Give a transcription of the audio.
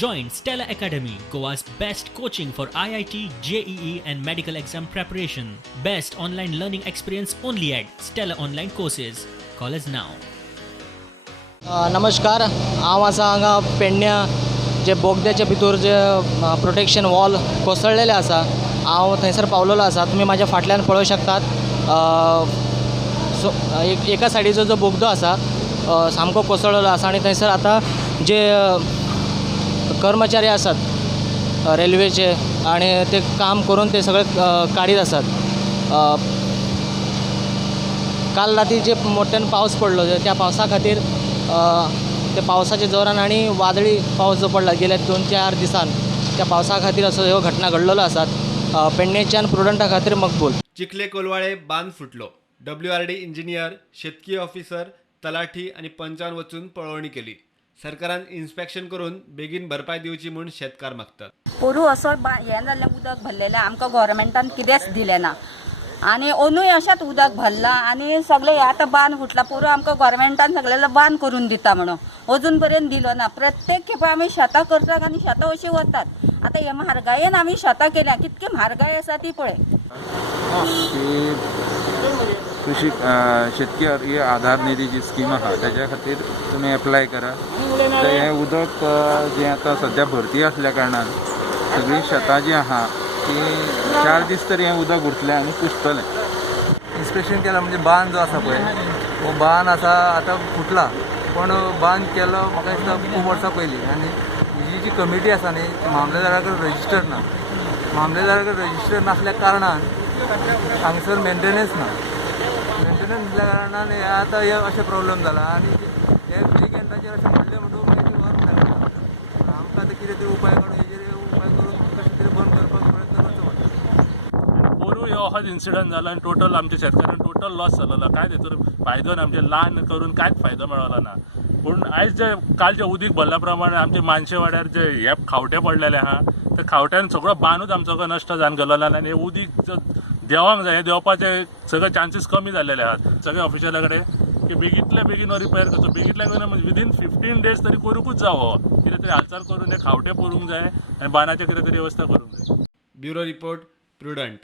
Join Stella Academy, Goa's best coaching for IIT, JEE and medical exam preparation. Best online learning experience only at Stella Online Courses. Call us now. नमस्कार. हांव आसा हांगा पेडण्या जे बोगद्याच्या भितर जे प्रोटेक्शन वॉल कोसळलेले आसा. हांव थंयसर पावलेलो आसा. तुम्ही माझ्या फाटल्यान पळोवंक शकतात. एका सायडीचो जो बोगदो आसा सामको कोसळलेलो आसा आणि थंयसर आता जे कर्मचारी आसात रेल्वेचे आणि ते काम करून ते सगळे काढीत आसात. काल राती जे मोठ्यान पावस पडलो त्या पावसा खातीर ते पावसाच्या जोरान आणि वादळी पावस जो पडला गेल्या 2-4 दिसान त्या पावसा खातीर असो ह्यो घटना घडलेलो आसात. पेडणेच्यान प्रुडंटा खातीर मकबूल. चिखले कोलवाळे बांद फुटलो. WRD इंजिनियर, शेतकी ऑफिसर, तलाठी आणि पंचान वचून पळवणी केली. सरकारान इन्स्पेक्शन करून बेगीन भरपाय दिवची म्हणून शेतकार मागतात. पोरू असो हें जाल्लें उदक भरलेलें आमकां गोवोरमेंटान कितेंच दिलें ना आनी अंदूय अशेंच उदक भरला आनी सगळें आतां बांद फुटला. पोरू आमकां गोवोरमेंटान सगळें बांद करून दिता म्हणून अजून पर्यंत दिलो ना. प्रत्येक खेपे आमी शेतां करतात आनी शेतां अशीं वतात. आतां हे म्हारगायेन आमी शेतां केल्या कितकी म्हारगाय आसा ती पळय. कृषी शेतकी आधार निधी जी स्कीम आहा त्याच्या खातीर तुम्ही एप्लाय करा. तर हे उदक जे आता सध्या भरती असल्या कारणान सगळी शेतां जी आहा ती 4 दीस तरी हे उदक उरतलें आनी कुसतलें. इन्स्पेक्शन केला म्हणजे बांद जो आसा पळय तो बांद आसा आतां फुटला पण बांद केलो म्हाका दिसता खूब वर्सां पयलीं. आनी ही जी कमिटी आसा न्ही ती मामलेदारा कडेन रजिस्टर ना. मामलेदारा कडेन रजिस्टर नासल्या कारणान हांगसर मेंटेनन्स ना. मेंटेनन्स नासल्या कारणान हे आतां हे अशें प्रॉब्लेम जाला. आनी हे विकेंडाचेर अशें म्हणलें म्हणून मागीर वर लागना. आमकां आतां कितें तरी उपाय काडून हेजेर उपाय करून कशें तरी बंद करपाक प्रयत्न करचो पडटा. पोरू हो होच इन्सिडंट जाला आनी टोटल आमच्या शेतकऱ्यांक टोटल लॉस जालोलो. कांय तेतूर फायदो ना. आमचे ल्हान करून कांयच फायदो मेळोलो ना. पूण आयज जे काल जे उदीक भरल्या प्रमाणे आमचे मानशे वाड्यार जे हे खावटे पडलेले आहा त्या खावट्यान सगळो बांदूच आमचो नश्ट जावन गेलोलो आनी हे उदीक देवांक जाय हे देवपाचे सगळे चान्सीस कमी जाल्लेले आहात. सगळे ऑफिशला कडेन की बेगींतल्या बेगीन हो रिपेर करचो. बेगींतल्या बेगीन म्हणजे विदीन 15 डेज तरी करूंकूच जावो. कितें तरी हालचाल करून हे खावटे पळोवंक जाय आनी बांदाचें कितें तरी वेवस्था करूंक जाय. Bureau report, prudent.